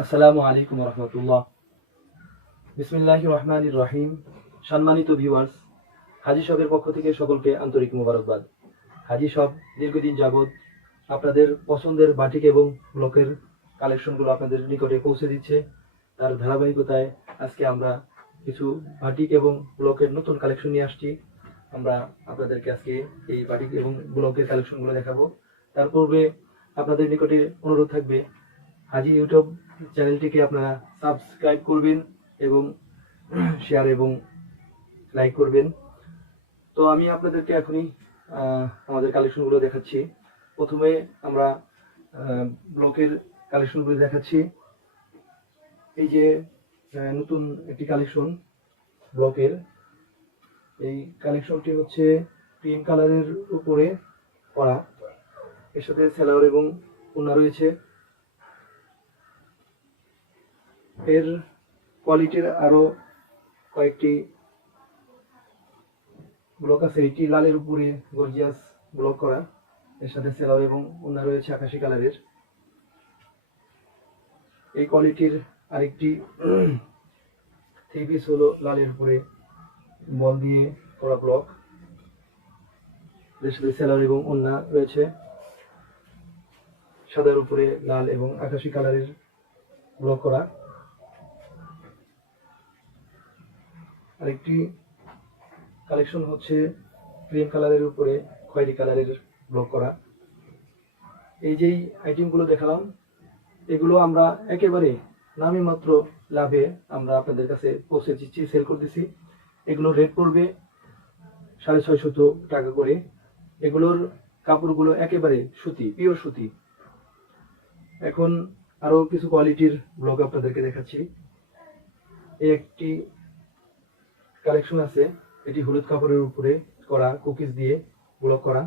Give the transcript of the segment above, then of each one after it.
আসসালামু আলাইকুম রহমতুল্লাহ। বিসমিল্লাহির রহমানির রহিম। সম্মানিত ভিউয়ার্স, হাজি শপের পক্ষ থেকে সকলকে আন্তরিক মোবারকবাদ। হাজি শপ দীর্ঘদিন যাবৎ আপনাদের পছন্দের বাটিক এবং ব্লকের কালেকশনগুলো আপনাদের নিকটে পৌঁছে দিচ্ছে। তার ধারাবাহিকতায় আজকে আমরা কিছু বাটিক এবং ব্লকের নতুন কালেকশন নিয়ে আসছি। আমরা আপনাদেরকে আজকে এই বাটিক এবং ব্লকের কালেকশনগুলো দেখাবো। তার পূর্বে আপনাদের নিকটে অনুরোধ থাকবে, হাজি ইউটিউব চ্যানেলটিকে আপনারা সাবস্ক্রাইব করবেন এবং শেয়ার এবং লাইক করবেন। তো আমি আপনাদেরকে এখনই আমাদের কালেকশনগুলো দেখাচ্ছি। প্রথমে আমরা ব্লকের কালেকশনগুলো দেখাচ্ছি। এই যে নতুন একটি কালেকশন ব্লকের, এই কালেকশনটি হচ্ছে ক্রিম কালারের উপরে করা, এর সাথে সেলার এবং ওড়না রয়েছে। এর কোয়ালিটির আরো কয়েকটি ব্লক আছে। এটি লালের উপরে গর্জিয়াস ব্লক করা, এর সাথে সেলার এবং ওড়না রয়েছে আকাশি কালারের। এই কোয়ালিটির আরেকটি থ্রি পিস হলো লালের উপরে বল দিয়ে করা ব্লক, এর সাথে সেলার এবং ওড়না রয়েছে সাদার উপরে লাল এবং আকাশি কালারের ব্লক করা। আরেকটি কালেকশন হচ্ছে ক্রিম কালারের উপরে খয়েরি কালারের ব্লক করা। এই যেই আইটেমগুলো দেখালাম, এগুলো আমরা একেবারে নামে মাত্র লাভে আমরা আপনাদের কাছে পৌঁছে দিচ্ছি, সেল করতেছি। এগুলোর রেট পড়বে 650 টাকা করে। এগুলোর কাপড়গুলো একেবারে সুতি, পিওর সুতি। এখন আরো কিছু কোয়ালিটির ব্লক আপনাদেরকে দেখাচ্ছি। এই একটি কালেকশন আছে, এটি হলুদ কাপড়ের উপরে করা, কুকিজ দিয়ে ব্লক করা,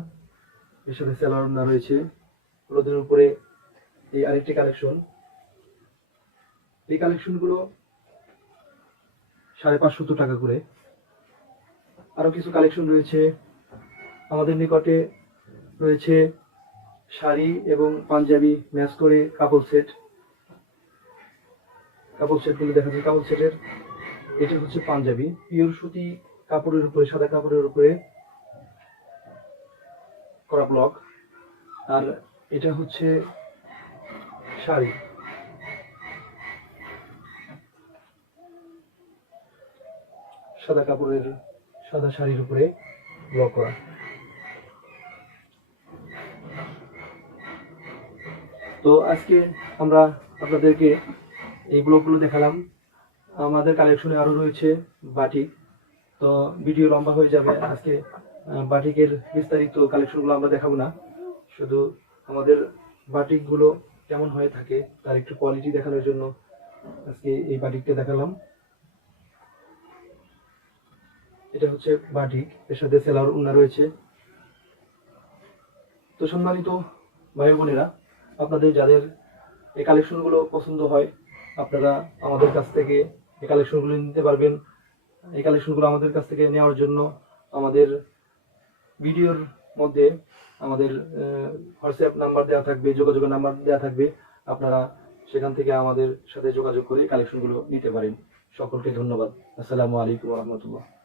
এর সাথে সেলার ওড়না রয়েছে হলুদের উপরে। এই আরেকটি কালেকশন, এই কালেকশনগুলো 550 টাকা করে। আরো কিছু কালেকশন রয়েছে আমাদের নিকটে, রয়েছে শাড়ি এবং পাঞ্জাবি ম্যাচ করে কাপড় সেট। কাপড় সেটগুলো দেখা যায়। কাপড় সেটের এটা হচ্ছে পাঞ্জাবি, পিওর সুতি কাপড়ের উপরে, সাদা কাপড়ের উপরে করা ব্লক। আর এটা হচ্ছে শাড়ি, সাদা কাপড়ের, সাদা শাড়ির উপরে ব্লক করা। তো আজকে আমরা আপনাদেরকে এই ব্লকগুলো দেখালাম। আমাদের কালেকশনে আরো রয়েছে বাটিক, তো ভিডিও লম্বা হয়ে যাবে। আজকে বাটিকের বিস্তারিত কালেকশনগুলো আমরা দেখাবো না, শুধু আমাদের বাটিকগুলো কেমন হয়ে থাকে তার একটু কোয়ালিটি দেখানোর জন্য আজকে এই বাটিকটা দেখালাম। এটা হচ্ছে বাটিক, এর সাথে সেলার ওড়না রয়েছে। তো সম্মানিত ভাই বোনেরা, আপনাদের যাদের এই কালেকশনগুলো পছন্দ হয়, আপনারা আমাদের কাছ থেকে এই কালেকশনগুলো নিতে পারবেন। এই কালেকশনগুলো আমাদের কাছ থেকে নেওয়ার জন্য আমাদের ভিডিওর মধ্যে আমাদের হোয়াটসঅ্যাপ নাম্বার দেওয়া থাকবে, যোগাযোগের নাম্বার দেওয়া থাকবে। আপনারা সেখান থেকে আমাদের সাথে যোগাযোগ করে কালেকশনগুলো নিতে পারেন। সকলকে ধন্যবাদ। আসসালামু আলাইকুম রহমতুল্লাহ।